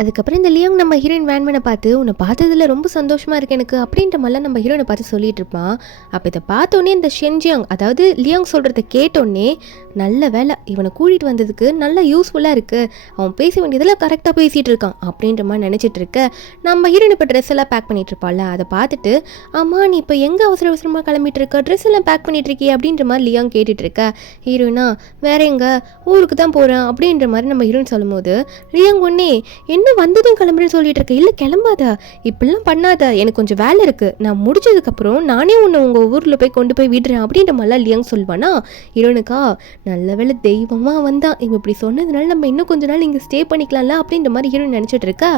அதுக்கப்புறம் இந்த லியோங் நம்ம ஹீரோயின் வேன்மேனை பார்த்து உன்னை பார்த்ததுல ரொம்ப சந்தோஷமாக இருக்கு எனக்கு அப்படின்ற மாதிரிலாம் நம்ம ஹீரோனை பார்த்து சொல்லிட்டு இருப்பான். அப்போ இதை பார்த்தோன்னே இந்த ஷென்ஜியாங் அதாவது லியோங் சொல்கிறத கேட்டோன்னே நல்ல வேலை இவனை கூட்டிகிட்டு வந்ததுக்கு நல்லா யூஸ்ஃபுல்லாக இருக்குது, அவன் பேச வேண்டியதில் கரெக்டாக பேசிகிட்டு இருக்கான் அப்படின்ற மாதிரி நினச்சிட்டு இருக்க நம்ம ஹீரோயின் இப்போ ட்ரெஸ் எல்லாம் பேக் பண்ணிட்டு இருப்பாள். அதை பார்த்துட்டு ஆமாம் நீ இப்போ எங்கே அவசர அவசரமாக கிளம்பிட்டு இருக்க, ட்ரெஸ் எல்லாம் பேக் பண்ணிட்டு இருக்கியே அப்படின்ற மாதிரி லியோங் கேட்டுட்டு இருக்க. ஹீரோயினா வேற எங்கே ஊருக்கு தான் போகிறேன் அப்படின்ற மாதிரி நம்ம ஹீரோயின் சொல்லும்போது லியோங் ஒன்னே என்ன வந்ததும் கிளம்புறேன்னு சொல்லிட்டு இருக்க, இல்லை கிளம்பாத இப்படிலாம் பண்ணாத, எனக்கு கொஞ்சம் வேலை இருக்குது, நான் முடிச்சதுக்கப்புறம் நானே உன்னை உங்கள் ஊரில் போய் கொண்டு போய் விடுறேன் அப்படின்ற மாதிரிலாம் லியோங் சொல்லுவானா. ஹீரோனுக்கா நல்ல வேலை தெய்வமாக வந்தான், இவன் இப்படி சொன்னதுனால நம்ம இன்னும் கொஞ்ச நாள் இங்கே ஸ்டே பண்ணிக்கலாம்ல அப்படின்ற மாதிரி ஹீரோயின் நினச்சிட்டு இருக்கா.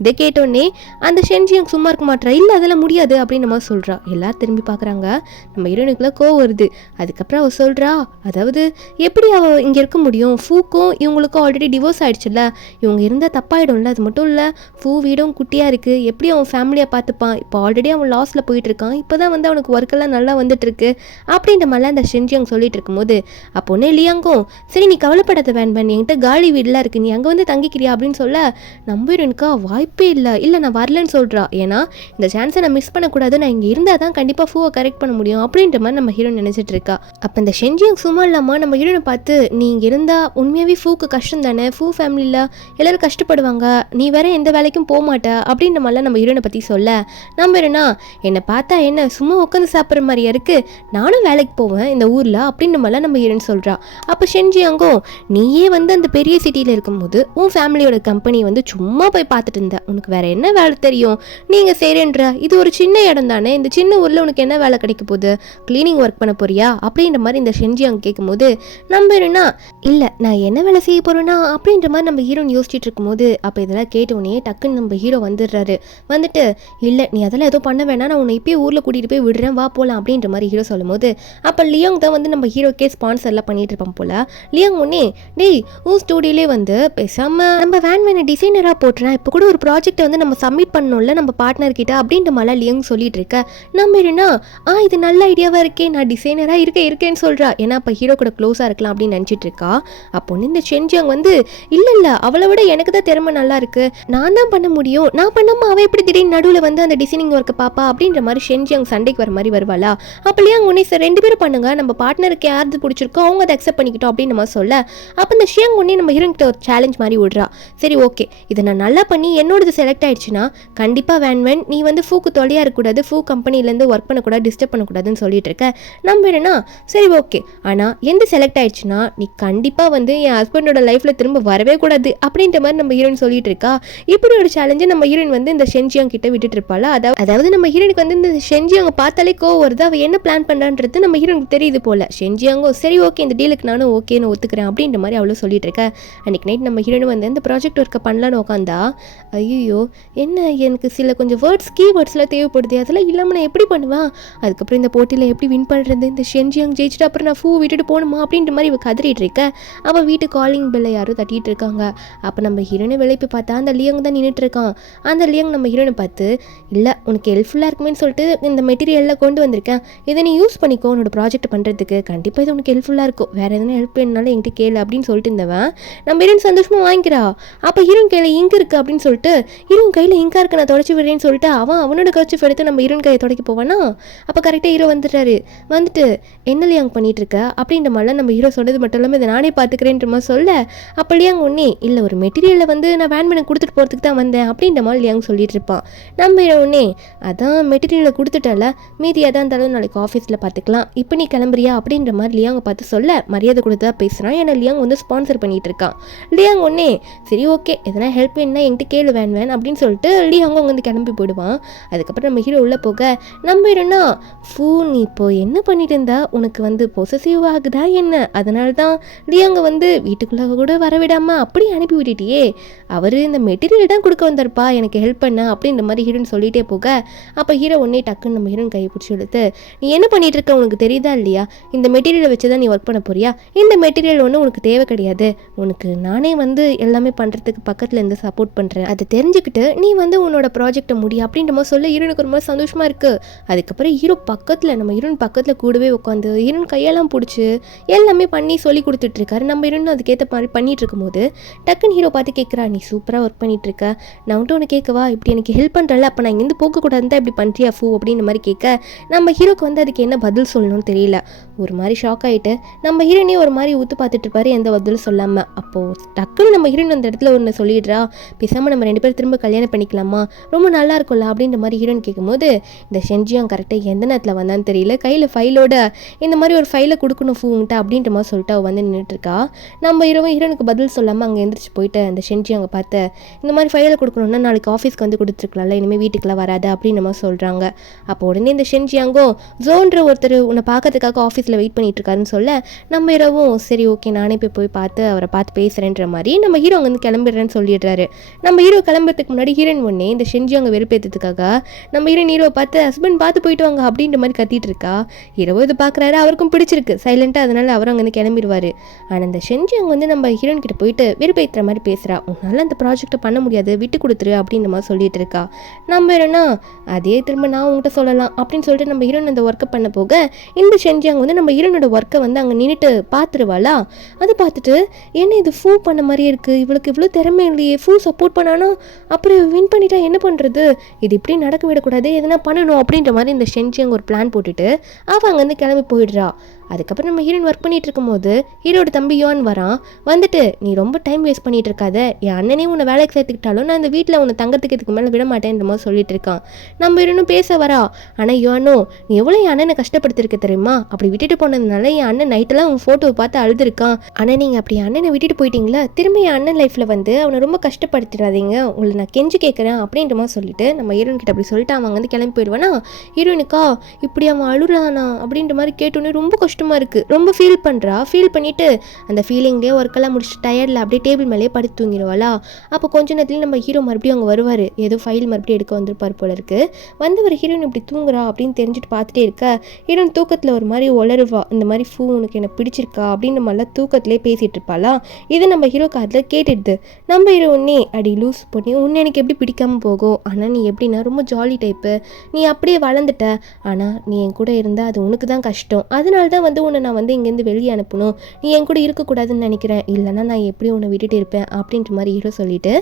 இதை கேட்டோடனே அந்த ஷென்ஜியாங் சும்மா இருக்க மாட்டா, இல்லை அதெல்லாம் முடியாது அப்படின்னு நம்ம சொல்கிறா. எல்லாரும் திரும்பி பார்க்குறாங்க, நம்ம ஹீரோனுக்குள்ள கோவம் வருது. அதுக்கப்புறம் அவள் சொல்கிறா, அதாவது எப்படி அவள் இங்கே இருக்க முடியும், ஃபூக்கும் இவங்களுக்கும் ஆல்ரெடி டிவோர்ஸ் ஆகிடுச்சுல்ல, இவங்க இருந்தால் தப்பாயிடும்ல, அது மட்டும் இல்லை ஃபூ வீடும் குட்டியாக இருக்குது, எப்படி அவன் ஃபேமிலியாக பார்த்துப்பான், இப்போ ஆல்ரெடி அவன் லாஸில் போயிட்டுருக்கான், இப்போ தான் வந்து அவனுக்கு ஒர்க்கெல்லாம் நல்லா வந்துட்டுருக்கு அப்படின்ற மாதிரிலாம் அந்த ஷென்ஜியாங் சொல்லிட்டு இருக்கும்போது அப்போனே லியாங்கும் சரி நீ கவலைப்படாத வேண்பன், என்கிட்ட காலி வீடெலாம் இருக்குது, நீ அங்கே வந்து தங்கிக்கிறியா அப்படின்னு சொல்ல நம்பிருக்கா வாய்ப்பே இல்லை நான் வரலன்னு சொல்கிறா. ஏன்னா இந்த சான்ஸை நான் மிஸ் பண்ணக்கூடாது, நான் இங்கே இருந்தால் தான் கண்டிப்பாக ஃபூவை கரெக்ட் பண்ண முடியும் அப்படின்ற மாதிரி நம்ம ஹீரோன் நினச்சிட்டு இருக்கா. அப்போ இந்த ஷென்ஜியாங் சும்மா இல்லாமல் நம்ம ஹீரோனை பார்த்து நீ இங்கே இருந்தால் உண்மையாகவே ஃபூக்கு கஷ்டம் தானே, ஃபூ ஃபேமிலியில் எல்லோரும் கஷ்டப்படுவாங்க, நீ வேற எந்த வேலைக்கும் போக மாட்ட அப்படின்ற மாதிரிலாம் நம்ம ஹீரோனை பற்றி சொல்ல நம்ம ஹீரோனா என்னை பார்த்தா என்ன சும்மா உட்காந்து சாப்பிட்ற மாதிரியா இருக்குது, நானும் வேலைக்கு போவேன் இந்த ஊரில் அப்படின்ற மாதிரிலாம் நம்ம ஹீரோன் சொல்கிறா. அப்போ ஷென்ஜியாங்கோ நீயே வந்து அந்த பெரிய சிட்டியில் இருக்கும்போது உன் ஃபேமிலியோட கம்பெனி வந்து சும்மா போய் பார்த்துட்டு இருந்த, உனக்கு வேற என்ன வேலை தெரியும், நீங்கள் செய்கிறேன்ற இது ஒரு சின்ன இடம் தானே, இந்த சின்ன ஊரில் உனக்கு என்ன வேலை கிடைக்க போகுது, க்ளீனிங் ஒர்க் பண்ண போறியா அப்படின்ற மாதிரி இந்த ஷென்ஜியாங் கேட்கும்போது நம்ம ஹீரோனா இல்லை நான் என்ன வேலை செய்ய போகிறேன்னா அப்படின்ற மாதிரி நம்ம ஹீரோன் யோசிச்சுட்டு இருக்கும்போது அப்போ இதெல்லாம் கேட்டோன்னே டக்குன்னு நம்ம ஹீரோ வந்துடுறாரு. வந்துட்டு இல்லை நீ அதெல்லாம் எதுவும் பண்ண வேணா, நான் உன்னை இப்போயே ஊரில் கூட்டிகிட்டு போய் விடுறேன் வா போகலாம் அப்படின்ற மாதிரி ஹீரோ சொல்லும் போது அப்போ லியோங் தான் வந்து நம்ம ஹீரோக்கே ஸ்பான்சர்லாம் பண்ணிட்டு இருப்பான் போல. லியோங் ஒன்னே டேய் உன் ஸ்டூடியோலே வந்து பேசாமல் நம்ம வேன்மேனை டிசைனராக போட்டுறேன், இப்போ கூட ஒரு ப்ராஜெக்டை வந்து நம்ம சப்மிட் பண்ணணும்ல நம்ம பார்ட்னர் கிட்ட அப்படின்ற மாதிரிலாம் லியோங் சொல்லிட்டு இருக்க. நம்ம என்னன்னா இது நல்ல ஐடியாவாக இருக்கே, நான் டிசைனராக இருக்கேன்னு சொல்கிறா. ஏன்னா இப்போ ஹீரோ கூட க்ளோஸாக இருக்கலாம் அப்படின்னு நினச்சிட்டு இருக்கா. அப்போ இந்த ஷென்ஜியாங் வந்து இல்லை அவளை விட எனக்கு தான் திறமை நல்லா இருக்கு, நான் தான் பண்ண முடியும், நான் பண்ணாமல் அவள் எப்படி திடீர்னு நடுவில் வந்து அந்த டிசைனிங் ஒர்க்கை பாப்பா அப்படின்ற மாதிரி ஷென்ஜியாங் சண்டைக்கு வர மாதிரி வருவாளா. அப்போலையே உன்னே சார் 2 பேரும் பண்ணுங்க, நம்ம பார்ட்னருக்கு யாருக்கு பிடிச்சிருக்கோ அவங்க அதை அக்செப்ட் பண்ணிக்கிட்டோம் அப்படின்னு நம்ம சொல்ல அப்போ இந்த ஷியாங் உன்னே நம்ம ஹீரோங்கிட்ட ஒரு சேலஞ்ச் மாதிரி விடுறா. சரி ஓகே இதை நான் நல்லா பண்ணி என்னோடது செலக்ட் ஆயிடுச்சுன்னா கண்டிப்பாக வேன்வன் நீ வந்து ஃபூக்கு தொலையாக இருக்கக்கூடாது, ஃபூ கம்பெனிலேருந்து ஒர்க் பண்ணக்கூடாது, டிஸ்டர்ப் பண்ணக்கூடாதுன்னு சொல்லிட்டு இருக்க. நம்ம என்னன்னா சரி ஓகே ஆனால் எந்த செலக்ட் ஆயிடுச்சுன்னா நீ கண்டிப்பாக வந்து என் ஹஸ்பண்டோட லைஃப்பில் திரும்ப வரவே கூடாது அப்படின்ற மாதிரி நம்ம ஹீரோயின் சொல்லிட்டு இருக்கா. இப்படி ஒரு சேலஞ்சை நம்ம ஹீரோயின் வந்து இந்த ஷென்ஜியாங் கிட்ட விட்டுட்டு இருப்பாளா. அதாவது நம்ம ஹீரோனுக்கு வந்து இந்த ஷென்ஜியாங்க பார்த்தாலே கோவம் வருது, அவள் என்ன பிளான் பண்ணுறான்றது நம்ம ஹீரோனுக்கு தெரியுது போல. ஷென்ஜியாங்கோ சரி ஓகே இந்த டீலுக்கு நானும் ஓகேன்னு ஒத்துக்கிறேன் அப்படின்ற மாதிரி அவ்வளோ சொல்லிட்டு இருக்கேன். அன்றைக்கி நைட் நம்ம ஹீரோனு வந்து இந்த ப்ராஜெக்ட் ஒர்க்கை பண்ணலான்னு உட்காந்தா ஐயோ என்ன எனக்கு சில கொஞ்சம் கீவேர்ட்ஸ்லாம் தேவைப்படுது, அதெல்லாம் இல்லாமல் நான் எப்படி பண்ணுவேன், அதுக்கப்புறம் இந்த போட்டியில் எப்படி வின் பண்ணுறது, இந்த ஷென்ஜியாங் ஜெயிச்சுட்டு அப்புறம் நான் ஃபூ விட்டுட்டு போகணுமா அப்படின்ற மாதிரி இவள் கதறிட்டு இருக்க. அவள் வீட்டு காலிங் பெல்லை யாரும் தட்டிகிட்டு இருக்காங்க. அப்போ நம்ம ஹீரோனை விளைப்பி பார்த்தா அந்த லியோங் தான் நின்றுட்டு இருக்கான். அந்த லியோங் நம்ம ஹீரோனை பார்த்து இல்லை உனக்கு ஹெல்ப்ஃபுல்லாக இருக்குமேன்னு சொல்லிட்டு இந்த மெட்டீரியல்லாம் கொண்டு வந்திருக்கேன், இதை நீ யூஸ் பண்ணிக்கோ உன்னோட ப்ராஜெக்ட் பண்ணுறதுக்கு, கண்டிப்பாக இது உனக்கு ஹெல்ப்ஃபுல்லாக இருக்கும், வேறு எதனா ஹெல்ப் வேணுனாலும் என்கிட்ட கேளு அப்படின்னு சொல்லிட்டு இருந்தவன் நம்ம ஹீரோன் சந்தோஷமாக வாங்கிக்கிறா. அப்போ ஹீரோன் கையில் இங்கு இருக்குது அப்படின்னு சொல்லிட்டு ஹீரோன் கையில் இங்கா இருக்கு நான் தொடச்சி விடுறேன்னு சொல்லிட்டு அவனோட கர்ச்சிஃப் எடுத்து நம்ம ஹீரோன் கையை தொடக்க போவானா. அப்போ கரெக்டாக ஹீரோ வந்துட்டாரு. வந்துட்டு என்ன லியாங் பண்ணிட்டு இருக்க அப்படின்ற மாதிரிலாம் நம்ம ஹீரோ சொன்னது மட்டும் இல்லாமல் இதை நானே பார்த்துக்கிறேன்ற மாதிரி சொல்ல அப்போ லியாங் ஒன்னே இல்லை ஒரு மெட்டீரியலை வந்து நான் வேன்மேனை கொடுத்துட்டு போகிறதுக்கு தான் வந்தேன் அப்படின்ற மாதிரி லியாங் சொல்லிட்டு இருப்பான். நம்ம ஹீரோ ஒன்னே அதான் மெட்டீரியலை கொடுத்துட்டால மீதி எதாக இருந்தாலும் நாளைக்கு ஆஃபீஸில் பார்த்துக்கலாம், இப்போ நீ கிளம்புறியா அப்படின்ற மாதிரி லியாங்க பார்த்து சொல்ல மரியாதை கொடுத்து தான் பேசுகிறான். ஏன்னா லியாங் வந்து ஸ்பான்சர் பண்ணிட்டு இருக்கான். லியாங் ஒன்னே சரி ஓகே எதனா ஹெல்ப் வேணுன்னா என்கிட்ட கேளு வேன் அப்படின்னு சொல்லிட்டு லியாங்க வந்து கிளம்பி போயிடுவான். அதுக்கப்புறம் நம்ம ஹீரோ உள்ளே போக நம்ம ஹீரோனா ஃபூ நீ இப்போ என்ன பண்ணிட்டு இருந்தா உனக்கு வந்து பொசசிவ் ஆகுதா என்ன, அதனால தான் லியாங்க வந்து வீட்டுக்குள்ளே கூட வரவிடாமல் அப்படி அனுப்பி விட்டுட்டியே, அவர் இந்த மெட்டீரியல் தான் கொடுக்க வந்தார்ப்பா எனக்கு ஹெல்ப் பண்ண அப்படின்ற மாதிரி ஹீரோன்னு சொல்லிட்டே போக அப்போ ஹீரோ ஒன்னே டக்குன்னு நம்ம ஹீரோன் கையை பிடிச்சி எடுத்து நீ என்ன பண்ணிட்டு இருக்க உனக்கு தெரியுதா இல்லையா, இந்த மெட்டீரியலை வச்சு தான் நீ ஒர்க் பண்ண போறியா, இந்த மெட்டீரியல் ஒன்றும் உனக்கு தேவை கிடையாது, உனக்கு நானே வந்து எல்லாமே பண்ணுறதுக்கு பக்கத்தில் இருந்து சப்போர்ட் பண்ணுறேன், அதை தெரிஞ்சுக்கிட்டு நீ வந்து உன்னோட ப்ராஜெக்டை முடி அப்படின்ற மாதிரி சொல்ல ஹீரோனுக்கு ரொம்ப சந்தோஷமாக இருக்குது. அதுக்கப்புறம் ஹீரோ பக்கத்தில் நம்ம ஹீரோன் பக்கத்தில் கூடவே உட்காந்து ஹீரோன் கையெல்லாம் பிடிச்சி எல்லாமே பண்ணி சொல்லி கொடுத்துட்ருக்காரு. நம்ம ஹீரோன் அதுக்கேற்ற மாதிரி பண்ணிட்டு இருக்கும்போது டக்குன்னு ஹீரோ பார்த்து கேட்குறா நீ சூப்பர் சூப்பராக ஒர்க் பண்ணிட்டு இருக்க, நான் வந்துட்டு உனக்கு கேட்கவா, இப்படி எனக்கு ஹெல்ப் பண்ணுறல, அப்போ நான் இங்கேருந்து போகக்கூடாதுன்னு தான் இப்படி பண்ணுறியா ஃபூ அப்படின்ற மாதிரி கேட்க நம்ம ஹீரோக்கு வந்து அதுக்கு என்ன பதில் சொல்லணும்னு தெரியல. ஒரு மாதிரி ஷாக் ஆகிட்டு நம்ம ஹீரோனே ஒரு மாதிரி ஊத்து பார்த்துட்டு இருப்பாரு, எந்த பதிலும் சொல்லாமல். அப்போது டக்குன்னு நம்ம ஹீரோன் அந்த இடத்துல ஒன்று சொல்லிடுறா, பேசாமல் நம்ம 2 பேரும் திரும்ப கல்யாணம் பண்ணிக்கலாமா, ரொம்ப நல்லா இருக்கும்ல அப்படின்ற மாதிரி ஹீரோன் கேட்கும்போது இந்த ஷென்ஜியாங் கரெக்டாக எந்த நேரத்தில் வந்தான்னு தெரியல, கையில் ஃபைலோட இந்த மாதிரி ஒரு ஃபைலை கொடுக்கணும் ஃபூங்கிட்ட அப்படின்ற மாதிரி சொல்லிட்டு அவள் வந்து நின்றுட்டுருக்கா. நம்ம ஹீரோனுக்கு பதில் சொல்லாமல் அங்கே எழுந்திரிச்சு போயிட்டு அந்த ஷென்ஜியாங்கை பார்த்து இந்த மாதிரி ஃபைலை கொடுக்கணுன்னா நாளைக்கு ஆஃபீஸ்க்கு வந்து கொடுத்துருக்கலாம்ல, இனிமேல் வீட்டுக்குலாம் வராது அப்படின்ற மாதிரி சொல்கிறாங்க. அப்போ உடனே இந்த ஷென்ஜியாங்கும் ஜோன்ற ஒருத்தர் உன்னை பார்க்கறதுக்காக ஆஃபீஸில் வெயிட் பண்ணிட்டு இருக்காருன்னு சொல்ல நம்ம ஹீரோவும் சரி ஓகே நானே போய் பார்த்து அவரை பார்த்து பேசுகிறேன்ற மாதிரி நம்ம ஹீரோ அங்கே வந்து கிளம்பிடுறேன்னு சொல்லிடுறாரு. நம்ம ஹீரோ கிளம்புறதுக்கு முன்னாடி ஹீரோயின் ஒன்னே இந்த ஷென்ஜியாங்கை வெறுப்பேற்றதுக்காக நம்ம ஹீரோவை பார்த்து ஹஸ்பண்ட் பார்த்து போயிட்டு வாங்க அப்படின்ற மாதிரி கத்திட்டு இருக்கா. ஹீரோ இது பார்க்குறாரு, அவருக்கும் பிடிச்சிருக்கு சைலண்டாக, அதனால அவரும் அங்கே வந்து கிளம்பிடுவார். ஆனால் இந்த ஷென்ஜியாங் வந்து நம்ம ஹீரோயின் கிட்ட போயிட்டு வெறுப்பேற்றுற மாதிரி பேசுகிறா, உன்னால் அந்த ப்ராஜெக்டை பண்ண முடியாது, விட்டு கொடுத்துரு அப்படின்ற மாதிரி சொல்லிட்டு இருக்கா. நம்ம ஹீரோனா அதே திரும்ப நான் உங்கள்கிட்ட சொல்லலாம் அப்படின்னு சொல்லிட்டு நம்ம ஹீரோன் அந்த ஒர்க்கை பண்ண போக இந்த ஷென்ஜியாங் வந்து நம்ம ஹீரோனோட ஒர்க்கை வந்து அங்கே நின்றுட்டு பார்த்துருவாளா. அதை பார்த்துட்டு என்ன இது ஃபூ பண்ண மாதிரியே இருக்குது, இவளுக்கு இவ்வளோ திறமை இல்லையே, ஃபூ சப்போர்ட் பண்ணானா அப்புறம் வின் பண்ணிட்டா என்ன பண்ணுறது, இது இப்படி நடக்க விடக்கூடாது, எதனா பண்ணணும் அப்படின்ற மாதிரி இந்த ஷென்ஜியாங் ஒரு பிளான் போட்டுட்டு அவள் அங்கேருந்து கிளம்பி போயிடுறா. அதுக்கப்புறம் நம்ம ஹீரோயின் ஒர்க் பண்ணிட்டு இருக்கும்போது ஹீரோட தம்பி யோன் வரான். வந்துட்டு நீ ரொம்ப டைம் வேஸ்ட் பண்ணிட்டு இருக்காத, என் அண்ணனே உன்னை வேலைக்கு சேர்த்துக்கிட்டாலும் நான் இந்த வீட்டில் உன்னை தங்கறதுக்கு இதுக்கு மேலே விட மாட்டேன்ற மாதிரி சொல்லிட்டு இருக்கான். நம்ம ஹீரோனும் பேச வரா. ஆனால் யோனோ நீ எவ்வளோ என் அண்ணனை கஷ்டப்படுத்திருக்க தெரியுமா, அப்படி விட்டுட்டு போனதுனால என் அண்ணன் நைட்டெல்லாம் உன் ஃபோட்டோவை பார்த்து அழுதுருக்கான். ஆனால் நீங்கள் அப்படி அண்ணனை விட்டுட்டு போயிட்டீங்களா, திரும்ப என் அண்ணன் லைஃப்பில் வந்து அவனை ரொம்ப கஷ்டப்படுத்திடாதீங்க, உங்களை நான் கெஞ்சி கேட்குறேன் அப்படின்ற மாதிரி சொல்லிட்டு நம்ம ஹீரோயின் கிட்ட அப்படி சொல்லிட்டு அவன் வந்து கிளம்பி போயிடுவானா. ஹீரோயினுக்கா இப்படி அவன் அழுறானா அப்படின்ற மாதிரி கேட்டோன்னே ரொம்ப கஷ்டமாக இருக்குது, ரொம்ப ஃபீல் பண்ணுறா. ஃபீல் பண்ணிவிட்டு அந்த ஃபீலிங்லேயே ஒர்க்கெல்லாம் முடிச்சுட்டு டயர்டில் அப்படியே டேபிள் மேலேயே படுத்து தூங்கிடுவாளா. அப்போ கொஞ்ச நேரத்துலேயும் நம்ம ஹீரோ மறுபடியும் அங்கே வருவார், ஏதோ ஃபைல் மறுபடியும் எடுக்க வந்திருப்பார் போல இருக்குது. வந்தவர் ஹீரோயின் இப்படி தூங்குறா அப்படின்னு தெரிஞ்சுட்டு பார்த்துட்டே இருக்க ஹீரோயின் தூக்கத்தில் ஒரு மாதிரி உளருவா, இந்த மாதிரி ஃபூ உனக்கு என்ன பிடிச்சிருக்கா அப்படின்ற மாதிரிலாம் தூக்கத்திலே பேசிகிட்டு இருப்பாளா. இது நம்ம ஹீரோ காதில் கேட்டுடுது. நம்ம ஹீரோ உன்னே அடி லூஸ் பண்ணி உன்னை எனக்கு எப்படி பிடிக்காமல் போகும், ஆனால் நீ எப்படின்னா ரொம்ப ஜாலி டைப்பு, நீ அப்படியே வளர்ந்துட்ட, ஆனால் நீ என் கூட இருந்தால் அது உனக்கு தான் கஷ்டம், அதனால தான் வந்து உன்னை நான் வந்து இங்கேருந்து வெளியே அனுப்பணும், நீ என் கூட இருக்கக்கூடாதுன்னு நினைக்கிறேன், இல்லைனா நான் எப்படி உன்னை விட்டுட்டு இருப்பேன் அப்படின்ற மாதிரி ஹீரோ சொல்லிட்டு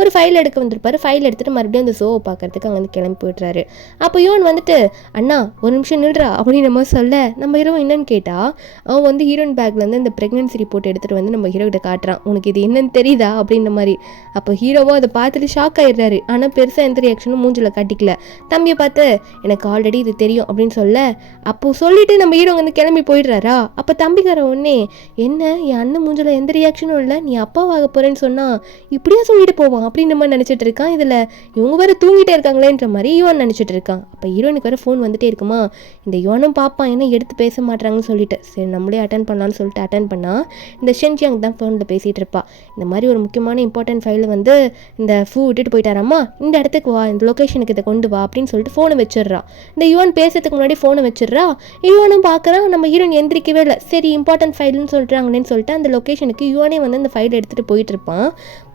ஒரு ஃபைல் எடுக்க வந்திருப்பாரு. ஃபைல் எடுத்துகிட்டு மறுபடியும் அந்த ஷோவை பார்க்கறதுக்கு அங்கே வந்து கிளம்பி போய்ட்றாரு. அப்போ யோன் வந்துட்டு அண்ணா ஒரு நிமிஷம் நில்றா அப்படின்னு நம்ம சொல்ல நம்ம ஹீரோ என்னன்னு கேட்டால் அவன் வந்து ஹீரோயின் பேக்லேருந்து இந்த ப்ரெக்னன்சி ரிப்போர்ட் எடுத்துகிட்டு வந்து நம்ம ஹீரோ கிட்ட காட்டுறான், உனக்கு இது என்னன்னு தெரியுதா அப்படின்ற மாதிரி. அப்போ ஹீரோவோ அதை பார்த்துட்டு ஷாக் ஆகிடுறாரு. ஆனால் பெருசாக எந்த ரியாக்ஷனும் மூஞ்சில் காட்டிக்கல. தம்பியை பார்த்து எனக்கு ஆல்ரெடி இது தெரியும் அப்படின்னு சொல்ல அப்போது சொல்லிட்டு நம்ம ஹீரோ வந்து கிளம்பி போயிடுறாரா. அப்போ தம்பிக்கார ஒன்னே என்ன என் அண்ணன் மூஞ்சில் எந்த ரியாக்ஷனும் இல்லை, நீ அப்பாவாக போகிறேன்னு சொன்னால் இப்படியா சொல்லிட்டு போவான் அப்படின்ற மாதிரி நினச்சிட்டு இருக்கான். இதில் இவங்க வேறு தூங்கிட்டே இருக்காங்களேன்ற மாதிரி யுவான் நினச்சிட்டு இருக்கான். அப்போ ஹீரோனுக்கு வேறு ஃபோன் வந்துட்டே இருக்குமா. இந்த யுவானும் பார்ப்பான் என்ன எடுத்து பேச மாட்டாங்கன்னு சொல்லிட்டு சரி நம்மளே அட்டன் பண்ணலான்னு சொல்லிட்டு அட்டன் பண்ணால் இந்த ஷென்ஜியாங் தான் ஃபோனில் பேசிகிட்டு இருப்பா. இந்த மாதிரி ஒரு முக்கியமான இம்பார்ட்டன்ட் ஃபைலை வந்து இந்த ஃபூ விட்டுட்டு போயிட்டாராம்மா, இந்த இடத்துக்கு வா, இந்த லொக்கேஷனுக்கு இதை கொண்டு வா அப்படின்னு சொல்லிட்டு ஃபோனை வச்சிடுறா. இந்த யுவான் பேசுறதுக்கு முன்னாடி ஃபோனை வச்சிடுறா. யுவானும் பார்க்குறான், நம்ம ஹீரோன் எந்திரிக்கவே இல்லை. சரி இம்பார்ட்டன்ட் ஃபைல்னு சொல்கிறாங்களேன்னு சொல்லிட்டு அந்த லொக்கேஷனுக்கு யுவானே வந்து அந்த ஃபைலை எடுத்துகிட்டு போயிட்டு இருப்பான்.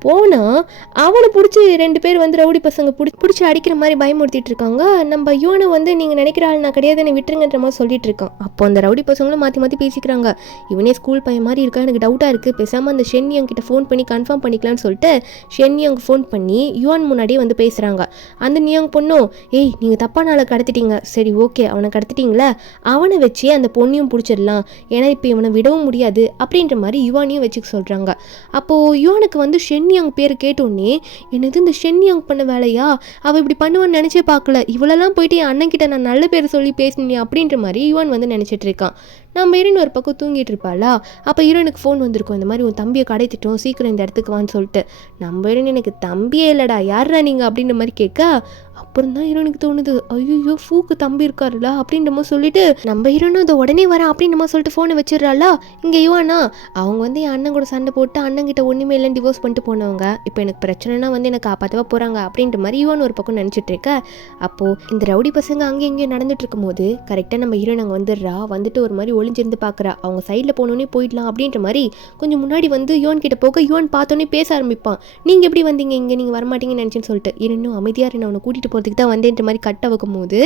போனால் அவனை பிடிச்சி 2 பேர் வந்து ரவுடி பசங்க பிடிச்சி அடிக்கிற மாதிரி பயமுறுத்திட்டு இருக்காங்க. நம்ம யுவானை வந்து நீங்கள் நினைக்கிற ஆள் நான் கிடையாது, என்னை விட்டுருங்கன்ற மாதிரி சொல்லிட்டு இருக்கான். அப்போ அந்த ரவுடி பசங்களும் மாற்றி மாற்றி பேசிக்கிறாங்க. இவனே ஸ்கூல் பையன் மாதிரி இருக்கா, எனக்கு டவுட்டாக இருக்குது, பேசாமல் அந்த ஷென்யாங் கிட்ட ஃபோன் பண்ணி கன்ஃபார்ம் பண்ணிக்கலான்னு சொல்லிட்டு ஷென்யாங் ஃபோன் பண்ணி யுவான் முன்னாடியே வந்து பேசுகிறாங்க. அந்த நியாங் பொண்ணும் ஏய் நீங்கள் தப்பான ஆளை கடத்திட்டீங்க, சரி ஓகே அவனை கடத்திட்டீங்களே, அவனை வச்சு அந்த பொண்ணையும் பிடிச்சிடலாம், ஏன்னா இப்போ இவனை விடவும் முடியாது அப்படின்ற மாதிரி யுவானையும் வச்சுக்க சொல்கிறாங்க. அப்போது யுவானுக்கு வந்து ஷென்யாங் பேர் கேட்டோன்னே எனக்கு இந்த ஷென்யாங் பண்ண வேலையா, அவள் இப்படி பண்ணுவான்னு நினச்சே பார்க்கல, இவளெல்லாம் போயிட்டு என் அண்ணன் கிட்ட நான் நல்ல பேர் சொல்லி பேசினேன் அப்படின்ற மாதிரி யுவான் வந்து நினச்சிட்டு இருக்கான். நம்ம ஹீரோயின் ஒரு பக்கம் தூங்கிட்டு இருப்பாளா. அப்போ ஹீரோனுக்கு ஃபோன் வந்திருக்கும், இந்த மாதிரி உன் தம்பியை கடத்திட்டோம், சீக்கிரம் இந்த இடத்துக்கு வான்னு சொல்லிட்டு. நம்ம ஹீரோயின் எனக்கு தம்பியே இல்லைடா, யாரா நீங்கள் அப்படின்ற மாதிரி கேட்க அப்புறம் தான் ஹீரோனுக்கு தோணுது ஐயோ ஃபூக்கு தம்பி இருக்காருல அப்படின்ற மாதிரி சொல்லிட்டு நம்ம ஹீரோனும் அதை உடனே வரேன் அப்படின்ற மாதிரி சொல்லிட்டு ஃபோனை வச்சிடறாளா. இங்கே யுவானா அவங்க வந்து என் அண்ணன் கூட சண்டை போட்டு அண்ணங்கிட்ட ஒன்றுமே இல்லைன்னு டிவோர்ஸ் பண்ணிட்டு போனவங்க, இப்போ எனக்கு பிரச்சனைனா வந்து எனக்கு காப்பாற்றவா போகிறாங்க அப்படின்ற மாதிரி யுவான் ஒரு பக்கம் நினச்சிட்டு இருக்க. அப்போது இந்த ரவுடி பசங்க அங்கே இங்கேயும் நடந்துட்டு இருக்கும் போது கரெக்டாக நம்ம ஹீரோயின் அங்கே வந்துடுறா. வந்துட்டு ஒரு மாதிரி ஒளிஞ்சிருந்து பார்க்குறா. அவங்க சைடில் போனோடனே போயிடலாம் அப்படின்ற மாதிரி கொஞ்சம் முன்னாடி வந்து யுவான் கிட்ட போக யுவான் பார்த்தோன்னே பேச ஆரம்பிப்பான். நீங்கள் எப்படி வந்தீங்க இங்கே, நீங்கள் வரமாட்டீங்கன்னு நினச்சேன்னு சொல்லிட்டு இன்னும் அமைதியாக நான் அவனை கூட்டிகிட்டு போகிறதுக்கு தான் வந்தேன்ற மாதிரி கட்ட வைக்கும் போது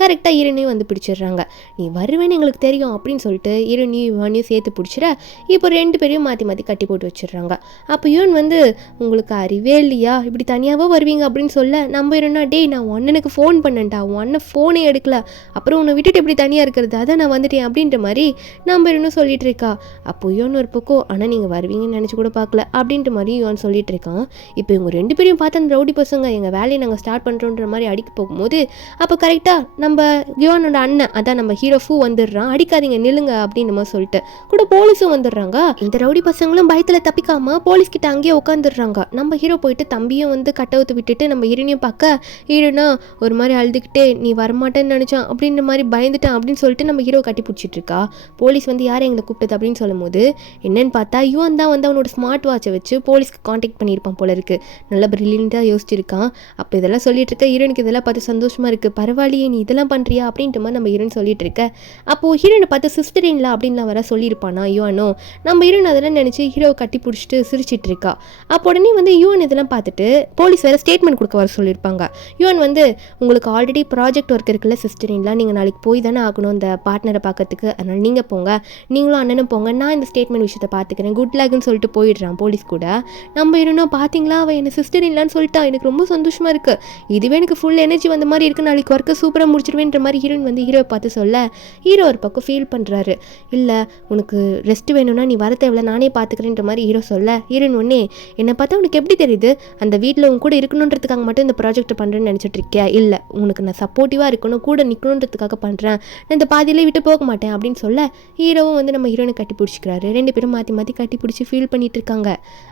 கரெக்டாக இரணையும் வந்து பிடிச்சிடுறாங்க. நீ வருவேன்னு எங்களுக்கு தெரியும் அப்படின்னு சொல்லிட்டு இரணையும் யுவானையும் சேர்த்து பிடிச்சிட இப்போ 2 பேரையும் மாற்றி மாற்றி கட்டி போட்டு வச்சிடுறாங்க. அப்போ யுவான் வந்து உங்களுக்கு அறிவே இல்லையா, இப்படி தனியாகவோ வருவீங்க அப்படின்னு சொல்ல நம்ம இரண்டா டேய் நான் அண்ணனுக்கு ஃபோன் பண்ணேன்டா, உன் அண்ணன் ஃபோனே எடுக்கல, அப்புறம் உன்னை விட்டுட்டு எப்படி தனியாக இருக்கிறது, அதான் நான் வந்துட்டேன் அப்படின்ற மாதிரி நம்ம இன்னும் சொல்லிட்டு இருக்கா. அப்போ யுவான் ஒரு பக்கம் ஆனால் நீங்கள் வருவீங்கன்னு நினச்சி கூட பார்க்கல அப்படின்ற மாதிரி யுவான் சொல்லிட்டு இருக்கான். இப்போ இவங்க 2 பேரையும் பார்த்து அந்த ரவுடி பசங்க எங்கள் வேலையை நாங்கள் ஸ்டார்ட் பண்ணுறோன்ற மாதிரி அடிக்க போகும்போது அப்போ கரெக்டாக நம்ம யுவானோட அண்ணன் அதான் நம்ம ஹீரோ ஃபூ வந்துடுறான். அடிக்காதீங்க நில்லுங்க அப்படின்னு மாதிரி சொல்லிட்டு கூட போலீஸும் வந்துடுறாங்க. இந்த ரவுடி பசங்களும் பயத்தில் தப்பிக்காம போலீஸ் கிட்ட அங்கேயே உட்காந்துடுறாங்க. நம்ம ஹீரோ போயிட்டு தம்பியும் வந்து கட்டவுத்து விட்டுட்டு நம்ம ஹீரோனையும் பார்க்க ஹீரோனா ஒரு மாதிரி அழுதுகிட்டே நீ வரமாட்டேன்னு நினச்சான் அப்படின்ற மாதிரி பயந்துட்டான் அப்படின்னு சொல்லிட்டு நம்ம ஹீரோ கட்டி பிடிச்சிட்டு இருக்கா. போலீஸ் வந்து யாரை எங்களை கூப்பிட்டது அப்படின்னு சொல்லும் போது என்னன்னு பார்த்தா யுவான் தான் வந்து அவனோட ஸ்மார்ட் வாட்சை வச்சு போலீஸ்க்கு காண்டாக்ட் பண்ணியிருப்பான் போல இருக்கு. நல்லா பிரில்லியண்டாக யோசிச்சிருக்கான். அப்போ இதெல்லாம் சொல்லிட்டு இருக்க ஹீரோனுக்கு இதெல்லாம் பார்த்து சந்தோஷமா இருக்கு. பரவாயில்லையே நீ இதெல்லாம் பண்ணுறியா அப்படின்ட்டு மாதிரி நம்ம ஹீரோன் சொல்லிட்டு இருக்க. அப்போது ஹீரோனை பார்த்து சிஸ்டர் இல்லா அப்படின்லாம் வர சொல்லியிருப்பானா யுவானோ. நம்ம ஹீரோன் அதெல்லாம் நினச்சி ஹீரோவை கட்டி பிடிச்சிட்டு சிரிச்சிட்டு இருக்கா. அப்போ உடனே வந்து யுவான் இதெல்லாம் பார்த்துட்டு போலீஸ் வேறு ஸ்டேட்மெண்ட் கொடுக்க வர சொல்லியிருப்பாங்க. யுவான் வந்து உங்களுக்கு ஆல்ரெடி ப்ராஜெக்ட் ஒர்க் இருக்குல்ல சிஸ்டர் இல்லா, நீங்கள் நாளைக்கு போய் தானே ஆகணும் இந்த பார்ட்னரை பார்க்கறதுக்கு, அதனால் நீங்கள் போங்க, நீங்களும் அண்ணனும் போங்க, நான் இந்த ஸ்டேட்மெண்ட் விஷயத்தை பார்த்துக்கிறேன், குட் லக்னு சொல்லிட்டு போயிடுறான் போலீஸ் கூட. நம்ம இருந்தோம் பார்த்தீங்களா அவன் என்ன சிஸ்டர் இல்லைன்னு சொல்லிட்டா, எனக்கு ரொம்ப சந்தோஷமாக இருக்குது, இதுவே எனக்கு ஃபுல் எனர்ஜி வந்த மாதிரி இருக்குது, நாளைக்கு ஒர்க்கை சூப்பராக முடிச்சிருவேன்ற மாதிரி ஹீரோயின் வந்து ஹீரோவை பார்த்து சொல்ல ஹீரோ ஒரு பக்கம் ஃபீல் பண்ணுறாரு. இல்லை உனக்கு ரெஸ்ட் வேணும்னா நீ வர தேவையில்ல, நானே பார்த்துக்கிறேன்ற மாதிரி ஹீரோ சொல்ல ஹீரோயின் ஒன்னே என்னை பார்த்தா உனக்கு எப்படி தெரியுது, அந்த வீட்டில் உன் கூட இருக்கணுன்றதுக்காக மட்டும் இந்த ப்ராஜெக்ட் பண்ணுறேன்னு நினச்சிட்டு இருக்கியா, இல்லை உனக்கு நான் சப்போர்ட்டிவாக இருக்கணும் கூட நிற்கணுன்றதுக்காக பண்ணுறேன், நான் இந்த பாதியிலே விட்டு போக மாட்டேன் அப்படின்னு சொல்ல ஹீரோவும் வந்து நம்ம ஹீரோனை கட்டி பிடிச்சிக்கிறாரு. 2 பேரும் மாற்றி மாற்றி கட்டி பிடிச்சி ஃபீல் பண்ணிட்டு இருக்காங்க.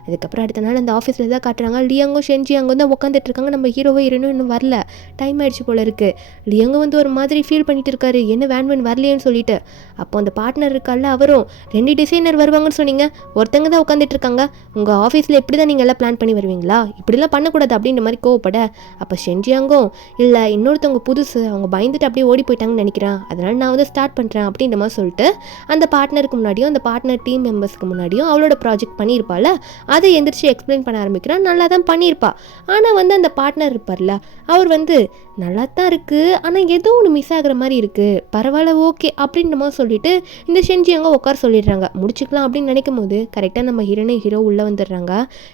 அதுக்கப்புறம் அடுத்த நாள் அந்த ஆஃபீஸில் தான் காட்டுறாங்க. லியாங்கோ ஷென்ஜியாங்கோ தான் உட்காந்துட்டு இருக்காங்க. நம்ம ஹீரோவும் ஹீரோனும் இன்னும் வரல, டைம் ஆயிடுச்சு போல இருக்குது. லியாங்கோ வந்து ஒரு மாதிரி ஃபீல் பண்ணிட்டு இருக்காரு, என்ன வேன் வரலையேன்னு சொல்லிட்டு. அப்போ அந்த பார்ட்னர் இருக்கால அவரும் 2 டிசைனர் வருவாங்கன்னு சொன்னீங்க, ஒருத்தங்க தான் உட்காந்துட்டு இருக்காங்க, உங்கள் ஆஃபீஸில் இப்படி தான் நீங்கள் எல்லாம் பிளான் பண்ணி வருவீங்களா, இப்படிலாம் பண்ணக்கூடாது அப்படின்ற மாதிரி கோவப்பட அப்போ ஷென்ஜியாங்கோ இல்லை இன்னொருத்தவங்க புதுசு, அவங்க பயந்துட்டு அப்படியே ஓடி போயிட்டாங்கன்னு நினைக்கிறேன், அதனால் நான் வந்து ஸ்டார்ட் பண்ணுறேன் அப்படின்ற மாதிரி சொல்லிட்டு அந்த பார்ட்னருக்கு முன்னாடியும் அந்த பார்ட்னர் டீம் மெம்பர்ஸ்க்கு முன்னாடியும் அவளோட ப்ராஜெக்ட் பண்ணியிருப்பாள் அதை எந்திரிச்சு எக்ஸ்பிளைன் பண்ண ஆரம்பிக்கிறான். நல்லா தான் பண்ணியிருப்பா. ஆனால் வந்து அந்த பார்ட்னர் இருப்பார்ல அவர் வந்து நல்லா தான் இருக்குது, ஆனால் ஏதோ ஒன்று மிஸ் ஆகிற மாதிரி இருக்குது, பரவாயில்ல ஓகே அப்படின்ற மாதிரி சொல்லிட்டு இந்த ஷென்ஜி அங்கே உட்கார சொல்லிடுறாங்க. முடிச்சுக்கலாம் அப்படின்னு நினைக்கும் போது கரெக்டாக நம்ம ஹீரோ உள்ளே வந்துடுறாங்க.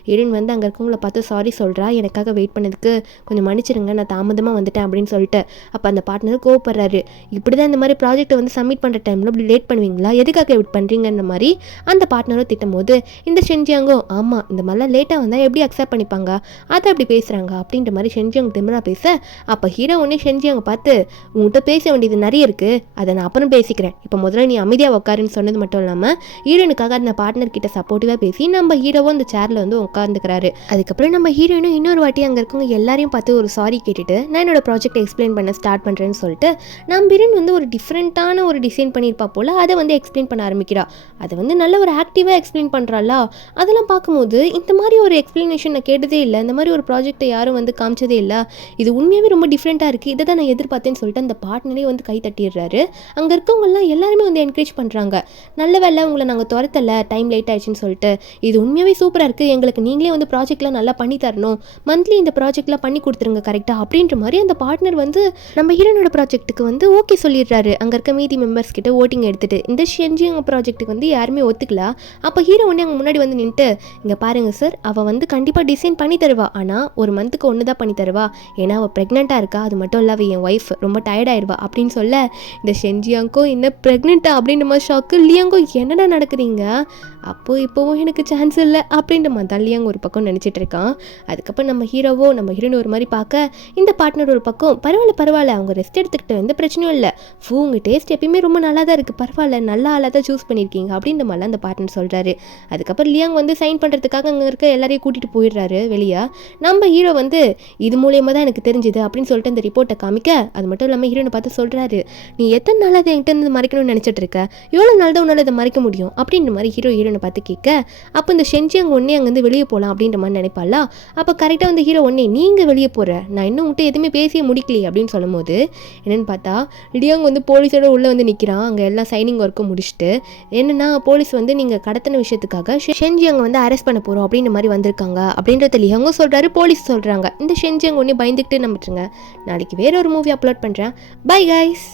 ஹீரோயின் வந்து அங்கே இருக்கவங்கள பார்த்து சாரி சொல்கிறா, எனக்காக வெயிட் பண்ணதுக்கு கொஞ்சம் மன்னிச்சிருங்க, நான் தாமதமாக வந்துட்டேன் அப்படின்னு சொல்லிட்டு. அப்போ அந்த பார்ட்னர் கோவப்படுறாரு, இப்படி தான் இந்த மாதிரி ப்ராஜெக்ட்டை வந்து சப்மிட் பண்ணுற டைமில் இப்படி லேட் பண்ணுவீங்களா, எதுக்காக இப்படி பண்ணுறீங்கன்ற மாதிரி அந்த பார்ட்னரும் திட்டும் போது இந்த ஷென்ஜியாங்கோ ஆமாம் இந்த மாதிரிலாம் லேட்டாக வந்தால் எப்படி அக்செப்ட் பண்ணிப்பாங்க, அதை அப்படி பேசுகிறாங்க அப்படின்ற மாதிரி ஷென்ஜியாங் திமிரா பேச அப்போ ஹீரோ ஒன்னே ஷென்ஜியாங்க பார்த்து உங்கள்கிட்ட பேச வேண்டியது நிறைய இருக்குது, அதை நான் அப்புறம் பேசிக்கிறேன், இப்போ முதல்ல நீ அமைதியாக உட்காருன்னு சொன்னது மட்டும் இல்லாமல் ஹீரோனுக்காக அந்த பார்ட்னர் கிட்ட சப்போர்ட்டிவாக பேசி நம்ம ஹீரோவும் அந்த சேரில் வந்து உட்காந்துக்கிறாரு. அதுக்கப்புறம் நம்ம ஹீரோயினும் இன்னொரு வாட்டி அங்கே இருக்கவங்க எல்லாரையும் பார்த்து ஒரு சாரி கேட்டுட்டு நான் என்னோட ப்ராஜெக்ட் எக்ஸ்பிளைன் பண்ண ஸ்டார்ட் பண்ணுறேன்னு சொல்லிட்டு நம்ம ஹீரோயின் வந்து ஒரு டிஃப்ரெண்ட்டான ஒரு டிசைன் பண்ணியிருப்பா போல் அதை வந்து எக்ஸ்பிளைன் பண்ண ஆரம்பிக்கிறா. அதை வந்து நல்ல ஒரு ஆக்டிவாக எக்ஸ்பிளைன் பண்ணுறாளா, அதெல்லாம் பார்க்கும்போது இந்த மாதிரி ஒரு எக்ஸ்பிளனேஷன் நான் கேட்டதே இல்லை, இந்த மாதிரி ஒரு ப்ராஜெக்டை யாரும் வந்து காமிச்சதே இல்லை, இது உண்மையாகவே ரொம்ப டிஃப்ரெண்ட்டாக இருக்குது, இதை தான் நான் எதிர்பார்த்தேன்னு சொல்லிட்டு அந்த பார்ட்னரே வந்து கை தட்டிடுறாரு. அங்கே இருக்கவங்கலாம் எல்லாருமே வந்து என்கரேஜ் பண்ணுறாங்க, நல்ல வேலை உங்களை நாங்கள் துரத்தலை, டைம் லேட் ஆயிடுச்சுன்னு சொல்லிட்டு, இது உண்மையாகவே சூப்பராக இருக்குது, எங்களுக்கு நீங்களே வந்து ப்ராஜெக்ட்லாம் நல்லா பண்ணி தரணும், மந்த்லி இந்த ப்ராஜெக்ட்லாம் பண்ணி கொடுத்துருங்க கரெக்டாக அப்படின்ற மாதிரி அந்த பார்ட்னர் வந்து நம்ம ஹீரோனோட ப்ராஜெக்ட்டுக்கு வந்து ஓகே சொல்லிடுறாரு. அங்கே இருக்க மீதி மெம்பர்ஸ் கிட்ட ஓட்டிங் எடுத்துட்டு இந்த ஷென்ஜியாங் ப்ராஜெக்ட்டுக்கு வந்து யாருமே ஒத்துக்கல. அப்போ ஹீரோ ஒன்று அங்கே முன்னாடி வந்து நின்றுட்டு இங்கே பாருங்க சார், அவள் வந்து கண்டிப்பாக டிசைன் பண்ணி தருவா, ஆனால் ஒரு மந்த்துக்கு ஒன்று தான் பண்ணி தருவா, ஏன்னா அவள் ப்ரெக்னெண்ட்டாக இருக்கா, அது மட்டும் இல்லை அவள் என் ஒய்ஃப் ரொம்ப டயர்டாயிருவா அப்படின்னு சொல்ல இந்த ஷென்ஜியாங்கோ என்ன ப்ரெக்னெண்ட்டா அப்படின்ற மாதிரி ஷாக்கு. லியாங்கோ என்னடா நடக்குறீங்க, அப்போது இப்போவும் எனக்கு சான்ஸ் இல்லை அப்படின்ற மாதிரி தான் லியாங் ஒரு பக்கம் நினச்சிட்டு இருக்கான். அதுக்கப்புறம் நம்ம ஹீரோயின் ஒரு மாதிரி பார்க்க இந்த பார்ட்னர் ஒரு பக்கம் பரவாயில்ல அவங்க ரெஸ்ட் எடுத்துக்கிட்டு எந்த பிரச்சனையும் இல்லை, உங்கள் டேஸ்ட் எப்பயுமே ரொம்ப நல்லா தான் இருக்குது, பரவாயில்ல நல்ல ஆளாக தான் சூஸ் பண்ணியிருக்கீங்க அப்படின்ற மாதிரிலாம் அந்த பார்ட்னர் சொல்கிறாரு. அதுக்கப்புறம் லியாங் வந்து சைன் பண்ணுறதுக்காக அங்கே இருக்க எல்லாரையும் கூட்டிகிட்டு போயிடுறாரு வெளியே. நம்ம ஹீரோ வந்து இது மூலியமாக தான் எனக்கு தெரிஞ்சுது அப்படின்னு சொல்லிட்டு அந்த ரிப்போர்ட்டை காமிக்க அது மட்டும் இல்லாமல் ஹீரோனை பார்த்து சொல்கிறாரு, நீ எத்தனை நாள் அதை என்கிட்ட இருந்து மறைக்கணும்னு நினச்சிட்டு இருக்க, எவ்வளோ நாள் தான் உன்னால் அதை மறைக்க முடியும் அப்படின்ற மாதிரி ஹீரோனை வேன்மேனை பார்த்து கேட்க, அப்போ இந்த ஷென்ஜியாங் ஒன்னே அங்கேருந்து வெளியே போகலாம் அப்படின்ற மாதிரி நினைப்பாளா. அப்போ கரெக்டாக வந்து ஹீரோ ஒன்னே நீங்கள் வெளியே போகிற, நான் இன்னும் உங்கள்கிட்ட எதுவுமே பேசியே முடிக்கலையே அப்படின்னு சொல்லும் போது என்னென்னு பார்த்தா லியாங் வந்து போலீஸோட உள்ளே வந்து நிற்கிறான். அங்கே எல்லாம் சைனிங் ஒர்க்கும் முடிச்சுட்டு என்னென்னா போலீஸ் வந்து நீங்கள் கடத்தின விஷயத்துக்காக ஷென்ஜியாங் வந்து அரெஸ்ட் பண்ண போகிறோம் அப்படின்ற மாதிரி வந்திருக்காங்க அப்படின்றத லியாங்கும் சொல்கிறாரு, போலீஸ் சொல்கிறாங்க. இந்த ஷென்ஜியாங் ஒன்னே பயந்துக்கிட்டு நம்பிட்டுருங்க. நாளைக்கு வேற ஒரு மூவி அப்லோட் பண்ணுறேன். Bye guys.